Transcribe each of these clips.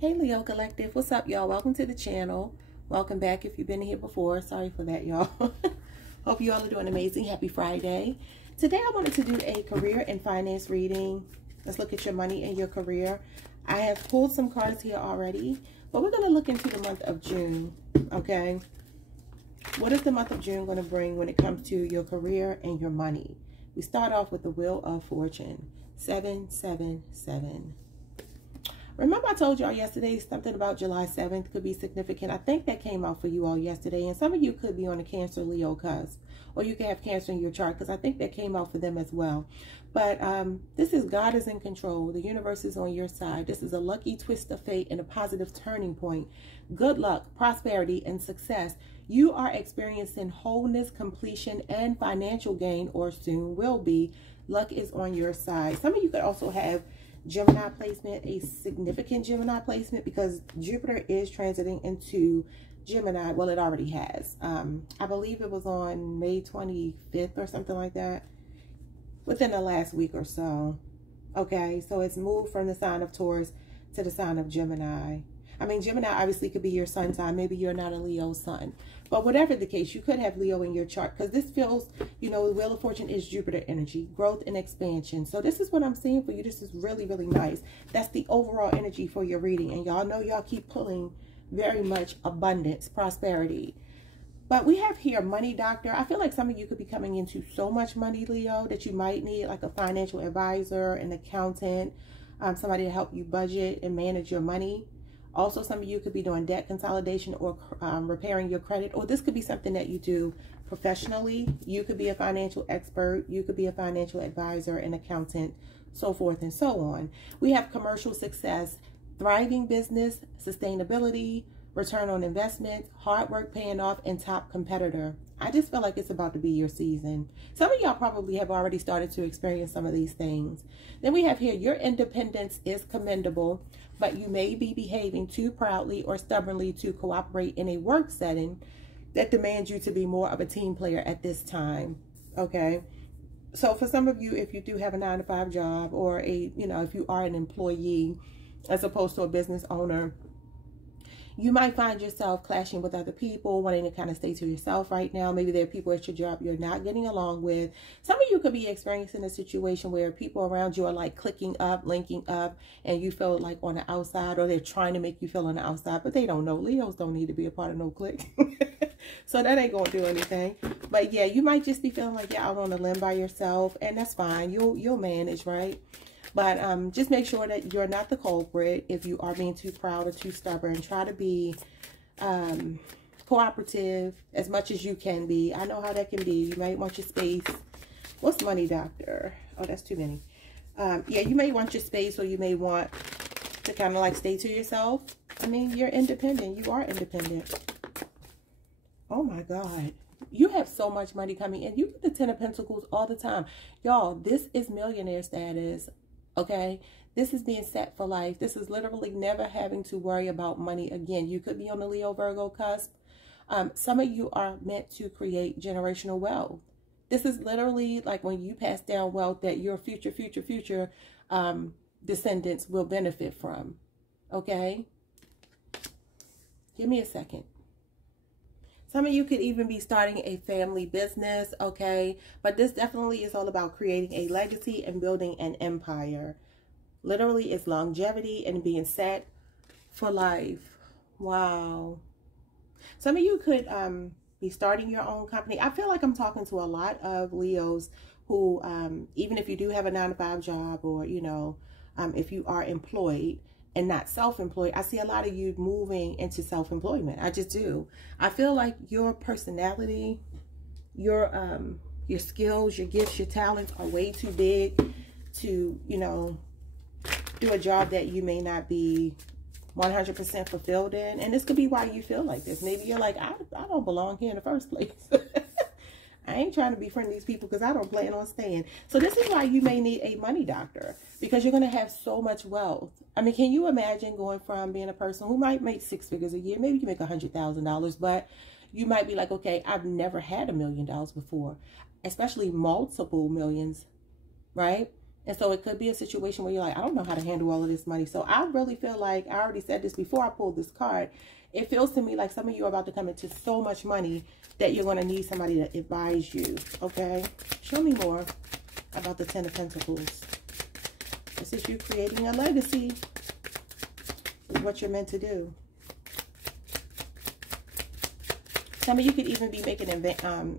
Hey Leo Collective, what's up y'all? Welcome to the channel. Welcome back if you've been here before. Sorry for that, y'all. Hope you all are doing amazing. Happy Friday. Today I wanted to do a career and finance reading. Let's look at your money and your career. I have pulled some cards here already, but we're going to look into the month of June, okay? What is the month of June going to bring when it comes to your career and your money? We start off with the Wheel of Fortune, 777. Remember I told y'all yesterday something about July 7th could be significant. I think that came out for you all yesterday. And some of you could be on a Cancer Leo cusp. Or you could have Cancer in your chart because I think that came out for them as well. But this is God is in control. The universe is on your side. This is a lucky twist of fate and a positive turning point. Good luck, prosperity, and success. You are experiencing wholeness, completion, and financial gain, or soon will be. Luck is on your side. Some of you could also have Gemini placement, a significant Gemini placement, because Jupiter is transiting into Gemini. Well, it already has. I believe it was on May 25th or something like that, within the last week or so. Okay, so it's moved from the sign of Taurus to the sign of Gemini. I mean, Gemini obviously could be your sun sign. Maybe you're not a Leo sun. But whatever the case, you could have Leo in your chart because this feels, you know, the Wheel of Fortune is Jupiter energy, growth and expansion. So this is what I'm seeing for you. This is really, really nice. That's the overall energy for your reading. And y'all know y'all keep pulling very much abundance, prosperity. But we have here money doctor. I feel like some of you could be coming into so much money, Leo, that you might need like a financial advisor, an accountant, somebody to help you budget and manage your money. Also, some of you could be doing debt consolidation or repairing your credit, or this could be something that you do professionally. You could be a financial expert. You could be a financial advisor, an accountant, so forth and so on. We have commercial success, thriving business, sustainability, return on investment, hard work paying off, and top competitor. I just feel like it's about to be your season. Some of y'all probably have already started to experience some of these things. Then we have here, your independence is commendable, but you may be behaving too proudly or stubbornly to cooperate in a work setting that demands you to be more of a team player at this time. Okay. So for some of you, if you do have a 9-to-5 job, or a, you know, if you are an employee as opposed to a business owner, you might find yourself clashing with other people, wanting to kind of stay to yourself right now. Maybe there are people at your job you're not getting along with. Some of you could be experiencing a situation where people around you are like clicking up, linking up, and you feel like on the outside, or they're trying to make you feel on the outside, but they don't know. Leos don't need to be a part of no clique. So that ain't gonna do anything. But yeah, you might just be feeling like you're out on a limb by yourself, and that's fine. You'll manage, right? But just make sure that you're not the culprit. If you are being too proud or too stubborn, try to be cooperative as much as you can be. I know how that can be. You might want your space. What's money doctor? Oh, that's too many. Yeah, you may want your space, or you may want to kind of like stay to yourself. I mean, you're independent. You are independent. Oh my God. You have so much money coming in. You get the 10 of Pentacles all the time. Y'all, this is millionaire status. Okay, this is being set for life. This is literally never having to worry about money again. You could be on the Leo Virgo cusp. Some of you are meant to create generational wealth. This is literally like when you pass down wealth that your future descendants will benefit from. Okay, give me a second. Some of you could even be starting a family business, okay? But this definitely is all about creating a legacy and building an empire. Literally, it's longevity and being set for life. Wow. Some of you could be starting your own company. I feel like I'm talking to a lot of Leos who, even if you do have a 9-to-5 job, or, you know, if you are employed and not self-employed, I see a lot of you moving into self-employment. I just do. I feel like your personality, your skills, your gifts, your talents are way too big to, you know, do a job that you may not be 100% fulfilled in. And this could be why you feel like this. Maybe you're like, I don't belong here in the first place. I ain't trying to befriend these people because I don't plan on staying. So this is why you may need a money doctor, because you're going to have so much wealth. I mean, can you imagine going from being a person who might make 6 figures a year? Maybe you make $100,000, but you might be like, okay, I've never had $1 million before, especially multiple millions, right? And so it could be a situation where you're like, I don't know how to handle all of this money. So I really feel like, I already said this before I pulled this card, it feels to me like some of you are about to come into so much money that you're going to need somebody to advise you, okay? Show me more about the Ten of Pentacles. This is you creating a legacy. This is what you're meant to do. Some of you could even be making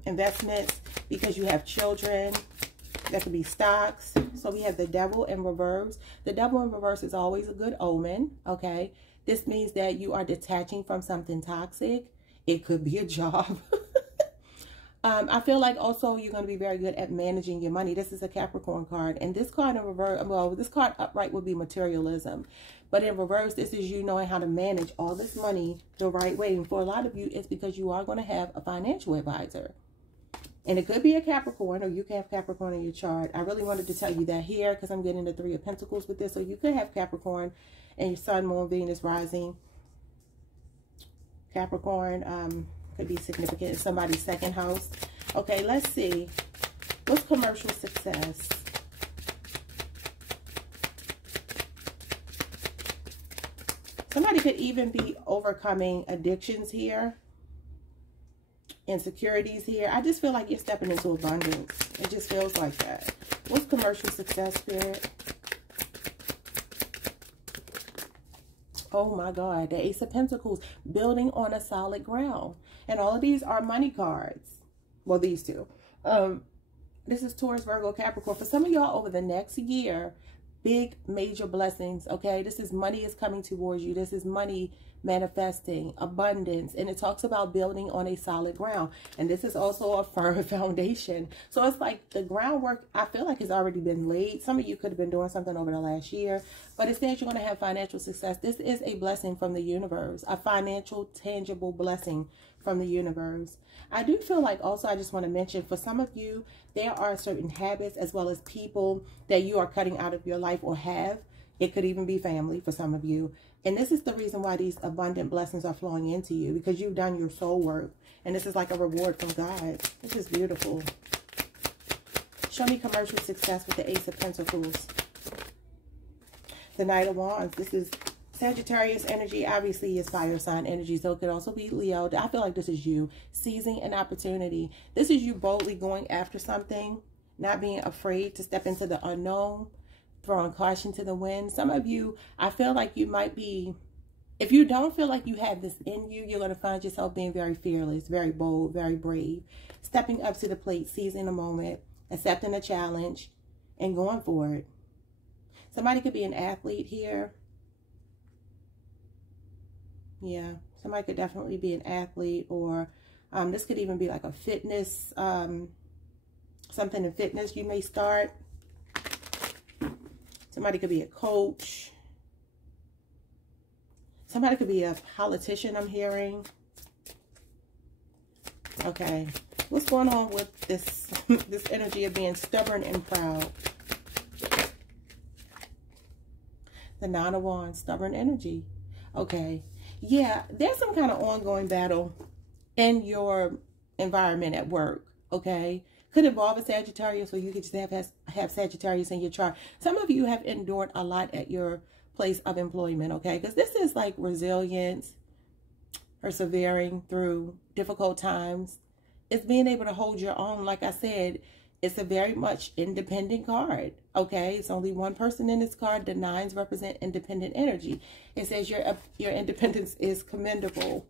investments because you have children. That could be stocks. So we have the Devil in reverse. The Devil in reverse is always a good omen, okay? This means that you are detaching from something toxic. It could be a job. I feel like also you're going to be very good at managing your money. This is a Capricorn card. And this card in reverse, well, this card upright would be materialism. But in reverse, this is you knowing how to manage all this money the right way. And for a lot of you, it's because you are going to have a financial advisor. And it could be a Capricorn, or you can have Capricorn in your chart. I really wanted to tell you that here because I'm getting the Three of Pentacles with this. So you could have Capricorn and your Sun, Moon, Venus, rising. Capricorn could be significant in somebody's second house. Okay, let's see. What's commercial success? Somebody could even be overcoming addictions here. Insecurities here. I just feel like you're stepping into abundance. It just feels like that. What's commercial success, Spirit? Oh my God, the Ace of Pentacles, building on a solid ground. And all of these are money cards. Well, these two. This is Taurus, Virgo, Capricorn. For some of y'all over the next year, big major blessings, okay? This is money is coming towards you. This is money manifesting, abundance, and it talks about building on a solid ground. And this is also a firm foundation. So it's like the groundwork, I feel like, has already been laid. Some of you could have been doing something over the last year, but it says you're going to have financial success. This is a blessing from the universe, a financial, tangible blessing from the universe. I do feel like also, I just want to mention, for some of you, there are certain habits as well as people that you are cutting out of your life or have. It could even be family for some of you. And this is the reason why these abundant blessings are flowing into you, because you've done your soul work. And this is like a reward from God. This is beautiful. Show me commercial success with the Ace of Pentacles. The Knight of Wands. This is Sagittarius energy. Obviously is fire sign energy, so it could also be Leo. I feel like this is you seizing an opportunity. This is you boldly going after something, not being afraid to step into the unknown, throwing caution to the wind. Some of you, I feel like you might be, if you don't feel like you have this in you, you're going to find yourself being very fearless, very bold, very brave, stepping up to the plate, seizing a moment, accepting a challenge, and going for it. Somebody could be an athlete here. Yeah, somebody could definitely be an athlete, or this could even be like a fitness, something in fitness you may start. Somebody could be a coach. Somebody could be a politician, I'm hearing. Okay, what's going on with this, this energy of being stubborn and proud? The Nine of Wands, stubborn energy. Okay. Yeah, there's some kind of ongoing battle in your environment at work, okay? Could involve a Sagittarius, or you could just have Sagittarius in your chart. Some of you have endured a lot at your place of employment, okay? Because this is like resilience, persevering through difficult times. It's being able to hold your own. Like I said, it's a very much independent card, okay? It's only one person in this card. The nines represent independent energy. It says your independence is commendable,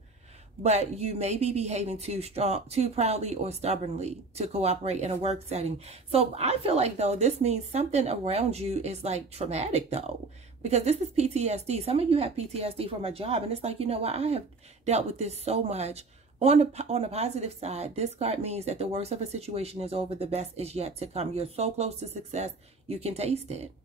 but you may be behaving too proudly or stubbornly to cooperate in a work setting. So I feel like, though, this means something around you is like traumatic, though, because this is PTSD. Some of you have PTSD from a job, and it's like, you know what? I have dealt with this so much. On the positive side, this card means that the worst of a situation is over. The best is yet to come. You're so close to success, you can taste it.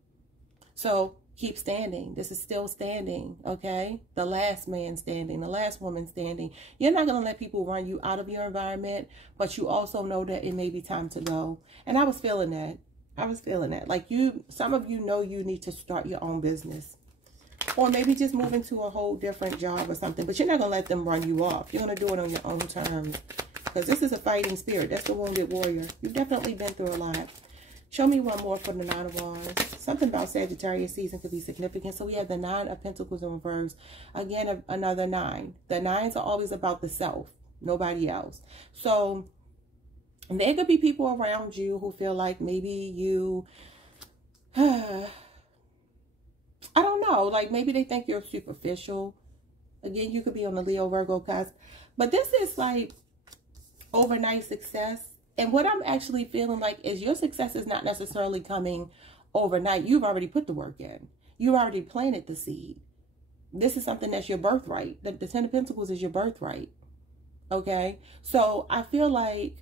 So keep standing. This is still standing, okay? The last man standing, the last woman standing. You're not going to let people run you out of your environment, but you also know that it may be time to go. And I was feeling that. I was feeling that. Like some of you know you need to start your own business. Or maybe just move into a whole different job or something. But you're not going to let them run you off. You're going to do it on your own terms. Because this is a fighting spirit. That's the wounded warrior. You've definitely been through a lot. Show me one more for the Nine of Wands. Something about Sagittarius season could be significant. So we have the Nine of Pentacles in reverse. Again, another 9. The 9s are always about the self, nobody else. So there could be people around you who feel like maybe you, I don't know, like maybe they think you're superficial. Again, you could be on the Leo Virgo cusp. But this is like overnight success. And what I'm actually feeling like is your success is not necessarily coming overnight. You've already put the work in. You've already planted the seed. This is something that's your birthright. The Ten of Pentacles is your birthright. Okay? So I feel like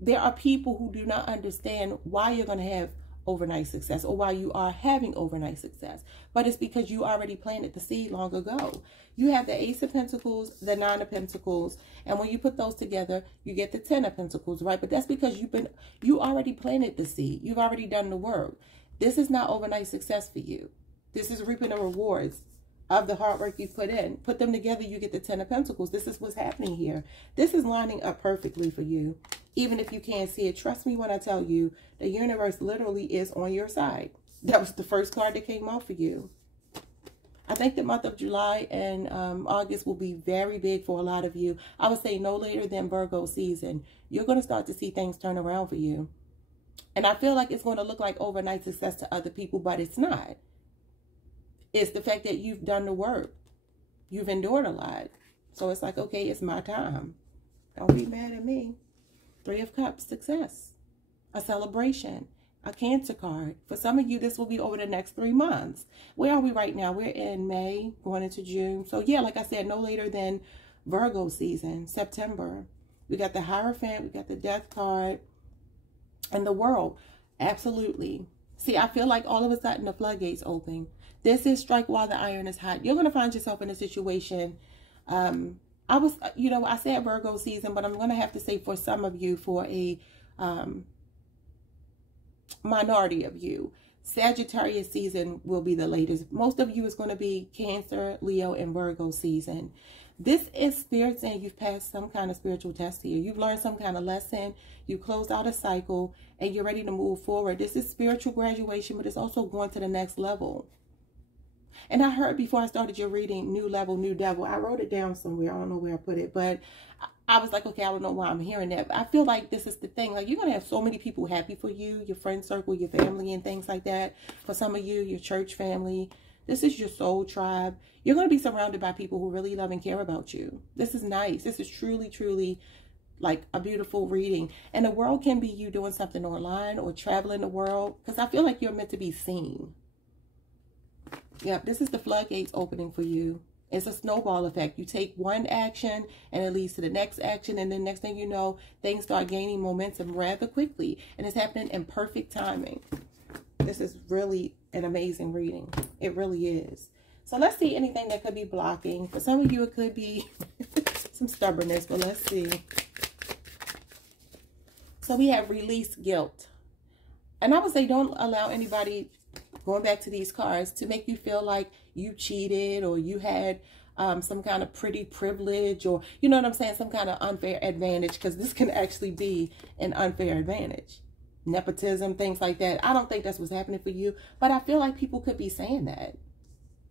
there are people who do not understand why you're going to have overnight success or why you are having overnight success. But it's because you already planted the seed long ago. You have the Ace of Pentacles, the Nine of Pentacles, and when you put those together, you get the Ten of Pentacles, right? But that's because you already planted the seed. You've already done the work. This is not overnight success for you. This is reaping the rewards of the hard work you put in. Put them together, you get the Ten of Pentacles. This is what's happening here. This is lining up perfectly for you. Even if you can't see it, trust me when I tell you, the universe literally is on your side. That was the first card that came out for you. I think the month of July and August will be very big for a lot of you. I would say no later than Virgo season. You're going to start to see things turn around for you. And I feel like it's going to look like overnight success to other people, but it's not. It's the fact that you've done the work. You've endured a lot. So it's like, okay, it's my time. Don't be mad at me. Three of Cups, success. A celebration. A Cancer card. For some of you, this will be over the next 3 months. Where are we right now? We're in May, going into June. So yeah, like I said, no later than Virgo season, September. We got the Hierophant, we got the Death card, and the World. Absolutely. See, I feel like all of a sudden the floodgates open. This is strike while the iron is hot. You're going to find yourself in a situation. I said Virgo season, but I'm going to have to say for some of you, for a minority of you, Sagittarius season will be the latest. Most of you is going to be Cancer, Leo, and Virgo season. This is Spirit saying you've passed some kind of spiritual test here. You've learned some kind of lesson. You closed out a cycle and you're ready to move forward. This is spiritual graduation, but it's also going to the next level. And I heard before I started your reading, new level, new devil. I wrote it down somewhere. I don't know where I put it, but I was like, okay, I don't know why I'm hearing that. But I feel like this is the thing. Like, you're going to have so many people happy for you, your friend circle, your family, and things like that. For some of you, your church family. This is your soul tribe. You're going to be surrounded by people who really love and care about you. This is nice. This is truly, truly like a beautiful reading. And the world can be you doing something online or traveling the world, because I feel like you're meant to be seen. Yep, this is the floodgates opening for you. It's a snowball effect. You take one action and it leads to the next action. And then next thing you know, things start gaining momentum rather quickly. And it's happening in perfect timing. This is really an amazing reading. It really is. So let's see anything that could be blocking. For some of you, it could be some stubbornness, but let's see. So we have release guilt. And I would say don't allow anybody, going back to these cards, to make you feel like you cheated or you had some kind of pretty privilege, or, you know what I'm saying, some kind of unfair advantage, because this can actually be an unfair advantage. Nepotism, things like that. I don't think that's what's happening for you, but I feel like people could be saying that.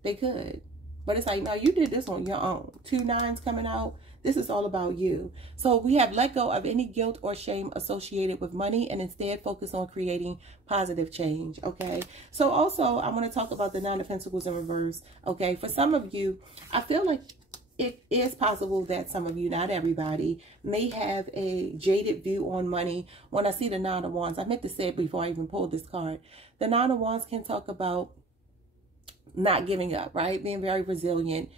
They could. But it's like, no, you did this on your own. 2 9s coming out. This is all about you. So we have let go of any guilt or shame associated with money and instead focus on creating positive change, okay? So also, I want to talk about the Nine of Pentacles in reverse, okay? For some of you, I feel like it is possible that some of you, not everybody, may have a jaded view on money. When I see the Nine of Wands, I meant to say it before I even pulled this card. The Nine of Wands can talk about not giving up, right? Being very resilient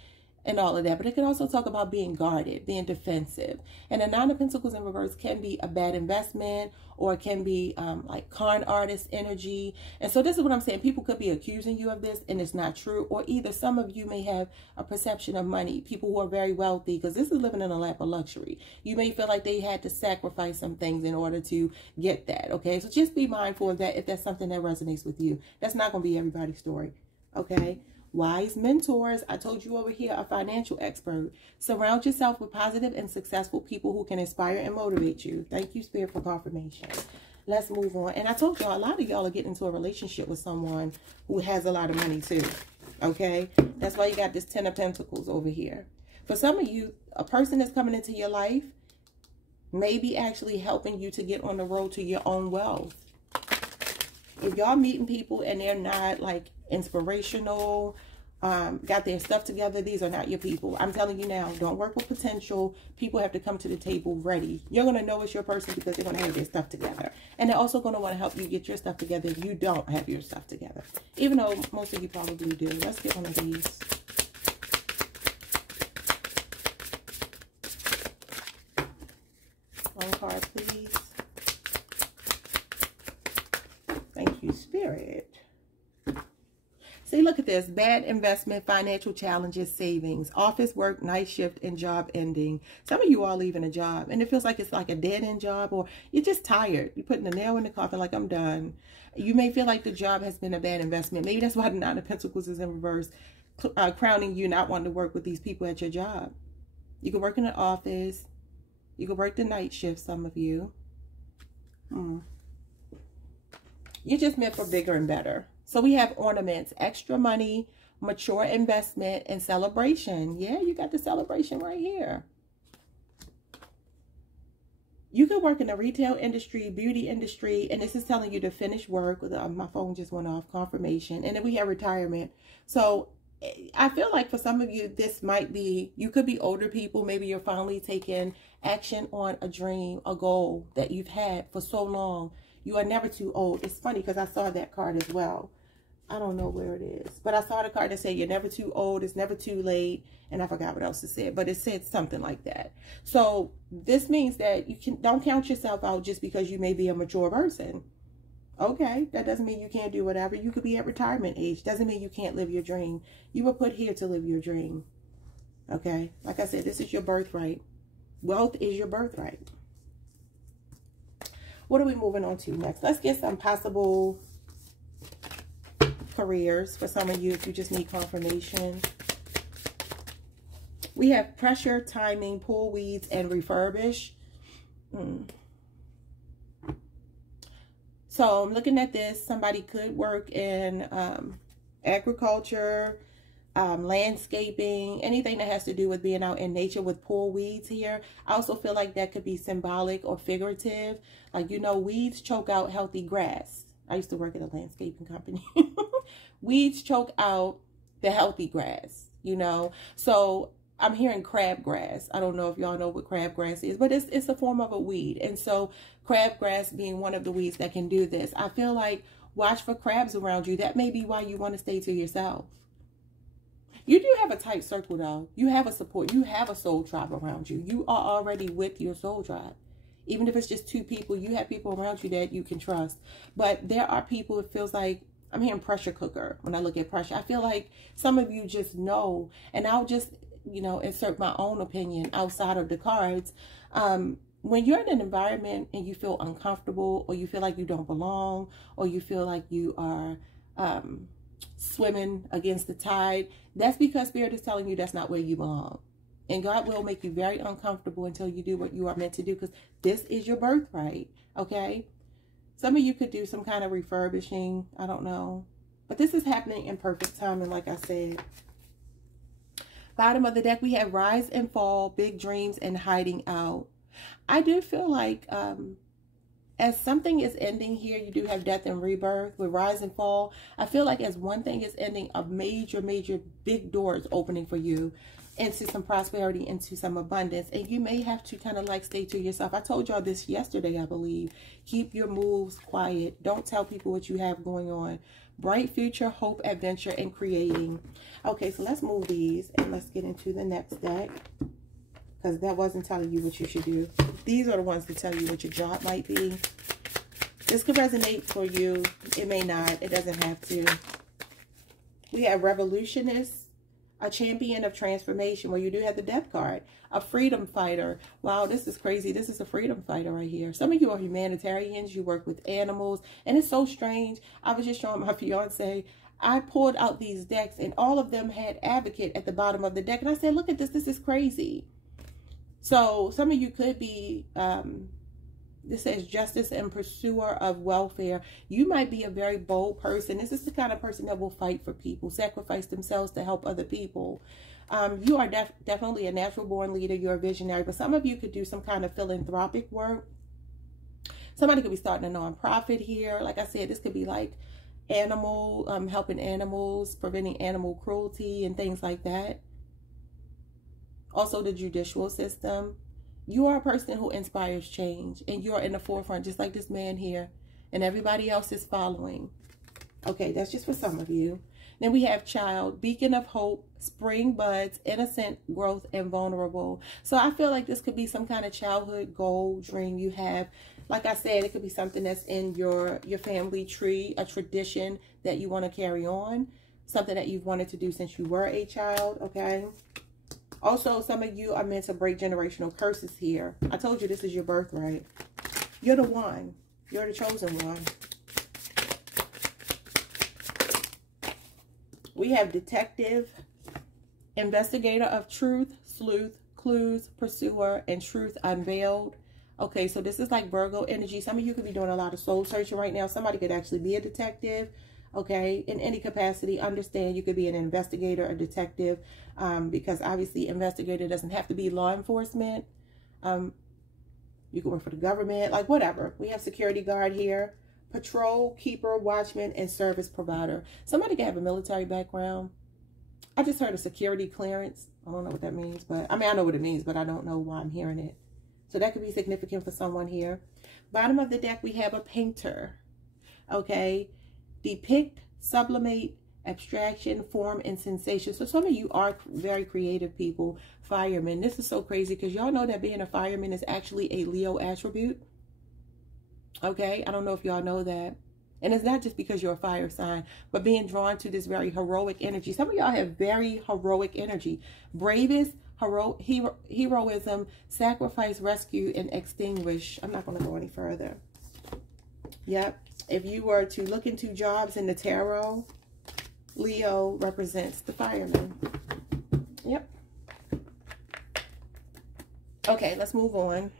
and all of that. But it can also talk about being guarded, being defensive. And the Nine of Pentacles in reverse can be a bad investment, or it can be like con artist energy. And so this is what I'm saying. People could be accusing you of this and it's not true. Or either some of you may have a perception of money. People who are very wealthy, because this is living in a lap of luxury. You may feel like they had to sacrifice some things in order to get that, okay? So just be mindful of that if that's something that resonates with you. That's not going to be everybody's story, okay? Wise mentors. I told you over here, a financial expert. Surround yourself with positive and successful people who can inspire and motivate you. Thank you, Spirit, for confirmation. Let's move on. And I told y'all, a lot of y'all are getting into a relationship with someone who has a lot of money too. Okay? That's why you got this 10 of Pentacles over here. For some of you, a person that's coming into your life may be actually helping you to get on the road to your own wealth. If y'all meeting people and they're not like inspirational, got their stuff together, these are not your people. I'm telling you now, don't work with potential. People have to come to the table ready. You're going to know it's your person because they're going to have their stuff together. And they're also going to want to help you get your stuff together if you don't have your stuff together. Even though most of you probably do. Let's get one of these. One card, please. Thank you, Spirit. See, look at this. Bad investment, financial challenges, savings, office work, night shift, and job ending. Some of you are leaving a job, and it feels like it's like a dead-end job, or you're just tired. You're putting a nail in the coffin like, I'm done. You may feel like the job has been a bad investment. Maybe that's why the 9 of Pentacles is in reverse, crowning you not wanting to work with these people at your job. You can work in an office. You can work the night shift, some of you. You're just meant for bigger and better. So we have ornaments, extra money, mature investment, and celebration. Yeah, you got the celebration right here. You could work in the retail industry, beauty industry, and this is telling you to finish work. My phone just went off, confirmation. And then we have retirement. So I feel like for some of you, this might be, you could be older people. Maybe you're finally taking action on a dream, a goal that you've had for so long. You are never too old. It's funny because I saw that card as well. I don't know where it is, but I saw the card that said you're never too old, it's never too late, and I forgot what else it said, but it said something like that. So this means that you don't count yourself out just because you may be a mature person. Okay, that doesn't mean you can't do whatever. You could be at retirement age. Doesn't mean you can't live your dream. You were put here to live your dream. Okay, like I said, this is your birthright. Wealth is your birthright. What are we moving on to next? Let's get some possible careers for some of you if you just need confirmation. We have pressure, timing, pull weeds, and refurbish. So I'm looking at this. Somebody could work in agriculture, landscaping, anything that has to do with being out in nature with pull weeds here. I also feel like that could be symbolic or figurative. Like, you know, weeds choke out healthy grass. I used to work at a landscaping company. Weeds choke out the healthy grass, you know. So I'm hearing crabgrass. I don't know if y'all know what crabgrass is, but it's a form of a weed. And so crabgrass being one of the weeds that can do this. I feel like watch for crabs around you. That may be why you want to stay to yourself. You do have a tight circle, though. You have a support. You have a soul tribe around you. You are already with your soul tribe. Even if it's just 2 people, you have people around you that you can trust. But there are people, it feels like, I'm hearing pressure cooker when I look at pressure. I feel like some of you just know, and I'll just, you know, insert my own opinion outside of the cards. When you're in an environment and you feel uncomfortable, or you feel like you don't belong, or you feel like you are swimming against the tide, that's because Spirit is telling you that's not where you belong. And God will make you very uncomfortable until you do what you are meant to do, because this is your birthright, okay? Some of you could do some kind of refurbishing. I don't know. But this is happening in perfect timing, like I said. Bottom of the deck, we have rise and fall, big dreams, and hiding out. I do feel like as something is ending here, you do have death and rebirth with rise and fall. I feel like as one thing is ending, a major, major big door is opening for you into some prosperity, into some abundance. And you may have to kind of like stay to yourself. I told y'all this yesterday, I believe. Keep your moves quiet. Don't tell people what you have going on. Bright future, hope, adventure, and creating. Okay, so let's move these and let's get into the next deck, because that wasn't telling you what you should do. These are the ones that tell you what your job might be. This could resonate for you. It may not. It doesn't have to. We have revolutionist, a champion of transformation, where you do have the death card, a freedom fighter. Wow, this is crazy. This is a freedom fighter right here. Some of you are humanitarians. You work with animals, and it's so strange. I was just showing my fiance. I pulled out these decks, and all of them had advocate at the bottom of the deck, and I said, look at this. This is crazy. So some of you could be This says justice and pursuer of welfare. You might be a very bold person. This is the kind of person that will fight for people, sacrifice themselves to help other people. You are definitely a natural born leader. You're a visionary, but some of you could do some kind of philanthropic work. Somebody could be starting a nonprofit here. Like I said, this could be like helping animals, preventing animal cruelty and things like that. Also the judicial system. You are a person who inspires change, and you are in the forefront, just like this man here, and everybody else is following. Okay, that's just for some of you. Then we have child, beacon of hope, spring buds, innocent growth, and vulnerable. So I feel like this could be some kind of childhood goal, dream you have. Like I said, it could be something that's in your family tree, a tradition that you want to carry on, something that you've wanted to do since you were a child, okay? Also, some of you are meant to break generational curses here. I told you this is your birthright. You're the one. You're the chosen one. We have detective, investigator of truth, sleuth, clues, pursuer, and truth unveiled. Okay, so this is like Virgo energy. Some of you could be doing a lot of soul searching right now. Somebody could actually be a detective. Okay, in any capacity. Understand you could be an investigator, a detective, because obviously investigator doesn't have to be law enforcement. You could work for the government, like whatever. We have security guard here, patrol, keeper, watchman, and service provider. Somebody could have a military background. I just heard a security clearance. I don't know what that means, but I mean, I know what it means, but I don't know why I'm hearing it. So that could be significant for someone here. Bottom of the deck, we have a painter. Okay. Depict, sublimate, abstraction, form, and sensation. So some of you are very creative people. Firemen. This is so crazy because y'all know that being a fireman is actually a Leo attribute. Okay. I don't know if y'all know that. And it's not just because you're a fire sign, but being drawn to this very heroic energy. Some of y'all have very heroic energy. Bravest, heroism, sacrifice, rescue, and extinguish. I'm not going to go any further. Yep. If you were to look into jobs in the tarot, Leo represents the fireman. Yep. Okay, let's move on.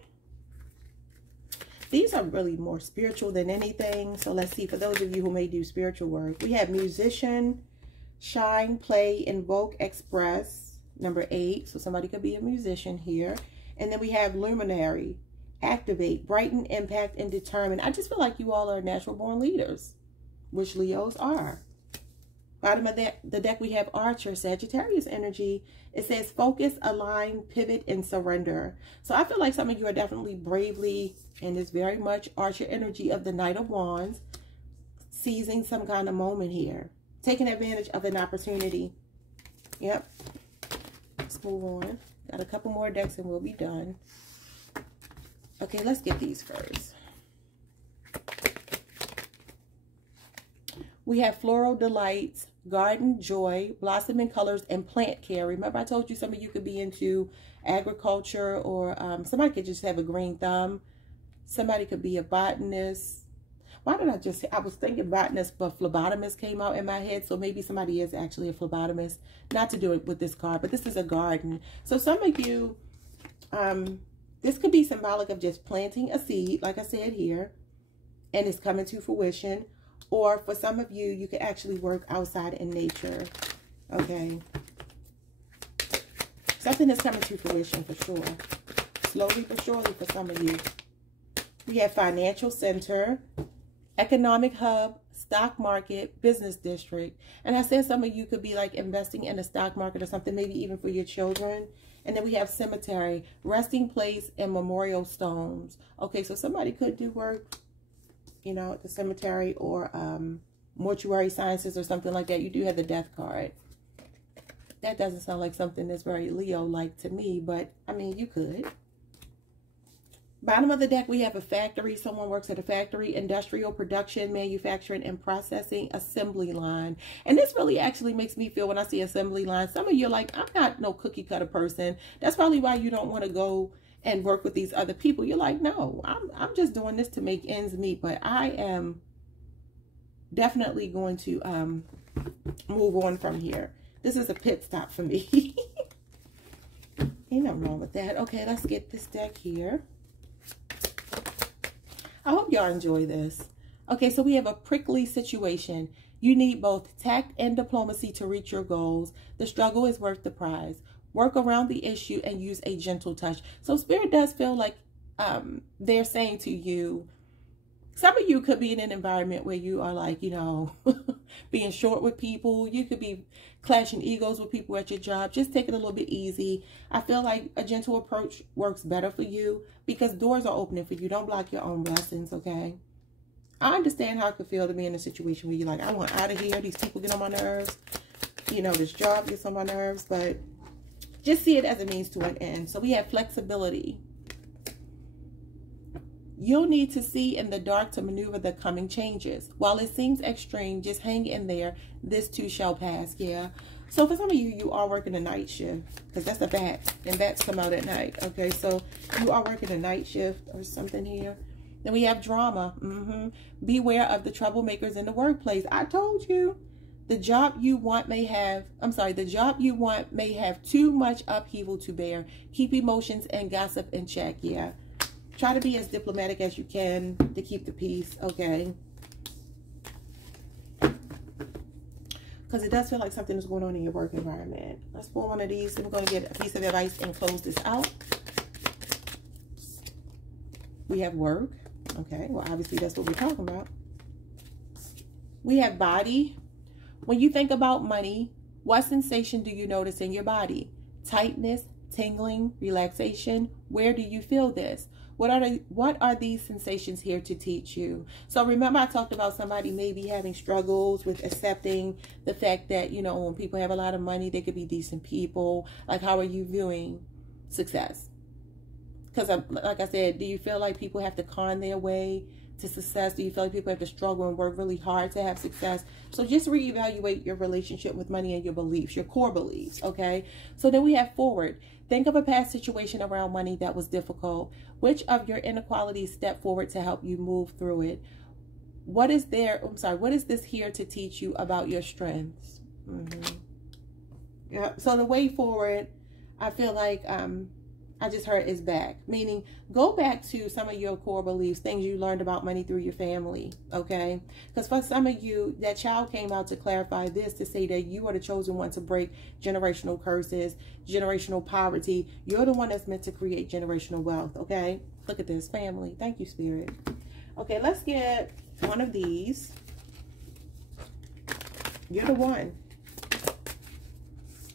These are really more spiritual than anything. So let's see, for those of you who may do spiritual work, we have musician, shine, play, invoke, express, number 8. So somebody could be a musician here. And then we have luminary, activate, brighten, impact, and determine. I just feel like you all are natural born leaders, which Leos are. Bottom of the deck, we have archer, Sagittarius energy. It says focus, align, pivot, and surrender. So I feel like some of you are definitely bravely in this very much archer energy of the Knight of Wands, seizing some kind of moment here, taking advantage of an opportunity. Yep. Let's move on. Got a couple more decks and we'll be done. Okay, let's get these first. We have floral delights, garden joy, blossoming colors, and plant care. Remember I told you some of you could be into agriculture, or somebody could just have a green thumb. Somebody could be a botanist. Why did I just say, I was thinking botanist, but phlebotomist came out in my head. So maybe somebody is actually a phlebotomist. Not to do it with this card, but this is a garden. So some of you, this could be symbolic of just planting a seed, like I said here, and it's coming to fruition. Or for some of you, you could actually work outside in nature. Okay. Something is coming to fruition for sure. Slowly but surely for some of you. We have financial center, economic hub, stock market, business district. And I said some of you could be like investing in a stock market or something, maybe even for your children. And then we have cemetery, resting place, and memorial stones. Okay, so somebody could do work, you know, at the cemetery, or mortuary sciences or something like that. You do have the death card. That doesn't sound like something that's very Leo-like to me, but I mean, you could. Bottom of the deck, we have a factory. Someone works at a factory, industrial production, manufacturing, and processing, assembly line. And this really actually makes me feel when I see assembly line, some of you are like, I'm not no cookie cutter person. That's probably why you don't want to go and work with these other people. You're like, no, I'm just doing this to make ends meet, but I am definitely going to move on from here. This is a pit stop for me. Ain't nothing wrong with that. Okay, let's get this deck here. I hope y'all enjoy this. Okay, so we have a prickly situation. You need both tact and diplomacy to reach your goals. The struggle is worth the prize. Work around the issue and use a gentle touch. So Spirit does feel like they're saying to you, some of you could be in an environment where you are like, you know, being short with people. You could be clashing egos with people at your job. Just take it a little bit easy. I feel like a gentle approach works better for you because doors are opening for you. Don't block your own blessings, okay? I understand how it could feel to be in a situation where you're like, I want out of here. These people get on my nerves. You know, this job gets on my nerves. But just see it as a means to an end. So we have flexibility. You'll need to see in the dark to maneuver the coming changes. While it seems extreme, just hang in there. This too shall pass. Yeah. So for some of you, you are working a night shift because that's a bat, and bats come out at night. Okay, so you are working a night shift or something here. Then we have drama. Beware of the troublemakers in the workplace. I told you. The job you want may have, may have too much upheaval to bear. Keep emotions and gossip in check. Yeah. Try to be as diplomatic as you can to keep the peace, okay? Because it does feel like something is going on in your work environment. Let's pull one of these. We're going to get a piece of advice and close this out. We have work. Okay, well, obviously that's what we're talking about. We have body. When you think about money, what sensation do you notice in your body? Tightness, tingling, relaxation? Where do you feel this? What are these sensations here to teach you? So remember I talked about somebody maybe having struggles with accepting the fact that, you know, when people have a lot of money, they could be decent people. Like, how are you viewing success? Because like I said, do you feel like people have to con their way to success? Do you feel like people have to struggle and work really hard to have success? So just reevaluate your relationship with money and your beliefs, your core beliefs, okay? So then we have forward. Think of a past situation around money that was difficult. Which of your inequalities step forward to help you move through it? What is this here to teach you about your strengths? Yeah. So the way forward, I feel like I just heard is back, meaning go back to some of your core beliefs, things you learned about money through your family, okay? Because for some of you, that child came out to clarify this, to say that you are the chosen one to break generational curses, generational poverty. You're the one that's meant to create generational wealth, okay? Look at this, family. Thank you, Spirit. Okay, let's get one of these. You're the one.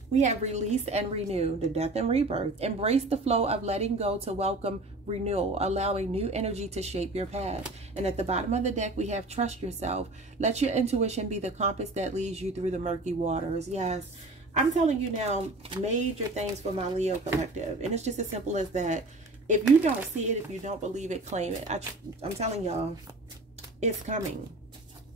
We have release and renew, the death and rebirth. Embrace the flow of letting go to welcome renewal, allowing new energy to shape your path. And at the bottom of the deck, we have trust yourself. Let your intuition be the compass that leads you through the murky waters. Yes, I'm telling you now, major things for my Leo collective. And it's just as simple as that. If you don't see it, if you don't believe it, claim it. I'm telling y'all, it's coming.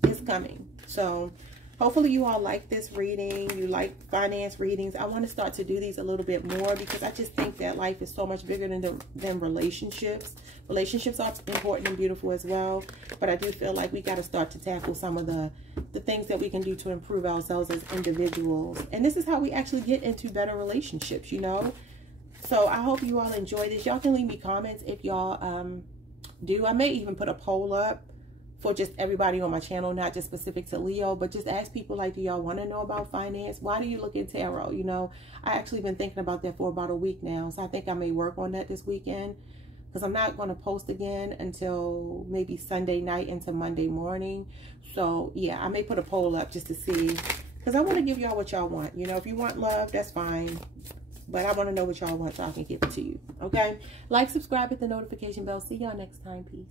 It's coming. So hopefully you all like this reading. You like finance readings. I want to start to do these a little bit more because I just think that life is so much bigger than relationships. Relationships are important and beautiful as well. But I do feel like we got to start to tackle some of the things that we can do to improve ourselves as individuals. And this is how we actually get into better relationships, you know. So I hope you all enjoy this. Y'all can leave me comments if y'all do. I may even put a poll up for just everybody on my channel, not just specific to Leo, but just ask people, like, do y'all want to know about finance? Why do you look in tarot? You know, I actually been thinking about that for about a week now. So I think I may work on that this weekend because I'm not going to post again until maybe Sunday night into Monday morning. So yeah, I may put a poll up just to see, because I want to give y'all what y'all want. You know, if you want love, that's fine. But I want to know what y'all want so I can give it to you. Okay? Like, subscribe, hit the notification bell. See y'all next time. Peace.